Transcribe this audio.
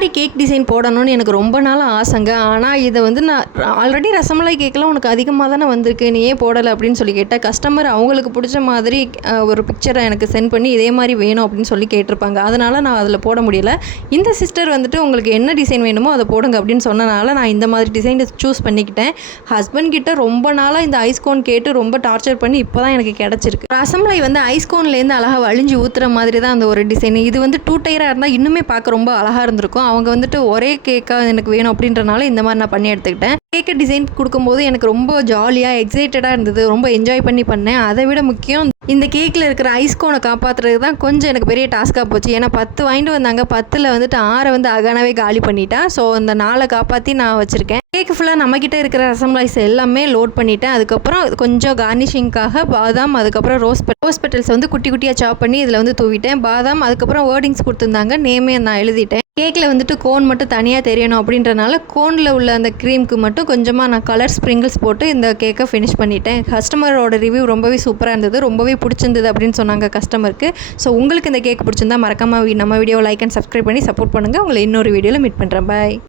மாதிரி cake design போடணும்னு எனக்கு ரொம்ப நாள் ஆசைங்க. ஆனால் இதை வந்து நான் ஆல்ரெடி ரசமலாய் கேக்கெலாம் உனக்கு அதிகமாக தானே வந்திருக்கு, நீ ஏன் போடலை அப்படின்னு சொல்லி கேட்டால், கஸ்டமர் அவங்களுக்கு பிடிச்ச மாதிரி ஒரு பிக்சரை எனக்கு சென்ட் பண்ணி இதே மாதிரி வேணும் அப்படின்னு சொல்லி கேட்டிருப்பாங்க. அதனால் நான் அதில் போட முடியலை. இந்த சிஸ்டர் வந்துட்டு உங்களுக்கு என்ன டிசைன் வேணுமோ அதை போடுங்க அப்படின்னு சொன்னனால நான் இந்த மாதிரி டிசைன் சூஸ் பண்ணிக்கிட்டேன். ஹஸ்பண்ட் கிட்ட ரொம்ப நாளாக இந்த ஐஸ் கோன் கேட்டு ரொம்ப டார்ச்சர் பண்ணி இப்போ தான் எனக்கு கிடச்சிருக்கு. ரசமலாய் வந்து ஐஸ் கோன்லேருந்து அழகாக வழிஞ்சு ஊற்றுற மாதிரி தான் அந்த ஒரு டிசைன். இது வந்து 2 டயராக இருந்தால் இன்னுமே பார்க்க ரொம்ப அழகாக இருந்திருக்கும். அவங்க வந்துட்டு ஒரே கேக்காக எனக்கு வேணும் அப்படின்றனால இந்த மாதிரி நான் பண்ணி எடுத்துக்கிட்டேன். கேக்கு டிசைன் கொடுக்கும்போது எனக்கு ரொம்ப ஜாலியாக எக்ஸைட்டடாக இருந்தது. ரொம்ப என்ஜாய் பண்ணேன். அதை விட முக்கியம் இந்த கேக்கில் இருக்கிற ஐஸ்கோனை காப்பாற்றுறதுக்கு தான் கொஞ்சம் எனக்கு பெரிய டாஸ்க்காக போச்சு. ஏன்னா 10 வாங்கிட்டு வந்தாங்க, 10ல் வந்துட்டு 6 வந்து அகானாவே காலி பண்ணிட்டா. ஸோ அந்த 4 காப்பாற்றி நான் வச்சுருக்கேன். கேக்கு ஃபுல்லாக நம்மக்கிட்ட இருக்கிற ரசமலாய்ஸ் எல்லாமே லோட் பண்ணிவிட்டேன். அதுக்கப்புறம் கொஞ்சம் கார்னிஷிங்காக பாதாம், அதுக்கப்புறம் ரோஸ் பெட்டல்ஸ் வந்து குட்டி குட்டியாக சாப் பண்ணி இதில் வந்து தூவிட்டேன். பாதாம், அதுக்கப்புறம் வேர்டிங்ஸ் கொடுத்துருந்தாங்க, நேமே நான் எழுதிட்டேன். கேக்கில் வந்துட்டு கோன் மட்டும் தனியாக தெரியணும் அப்படின்றனால கோனில் உள்ள அந்த க்ரீமுக்கு மட்டும் கொஞ்சமாக நான் கலர் ஸ்ப்ரிங்கிள்ஸ் போட்டு இந்த கேக்கை ஃபினிஷ் பண்ணிட்டேன். கஸ்டமரோட ரிவ்யூ ரொம்பவே சூப்பராக இருந்தது, ரொம்பவே பிடிச்சிருந்தது அப்படின்னு சொன்னாங்க கஸ்டமருக்கு. ஸோ உங்களுக்கு இந்த கேக் பிடிச்சிருந்தா மறக்காமல் நம்ம வீடியோவை லைக் அண்ட் சப்ஸ்கிரைப் பண்ணி சப்போர்ட் பண்ணுங்கள். உங்களை இன்னொரு வீடியோவில் மீட் பண்ணுறேன். பாய்.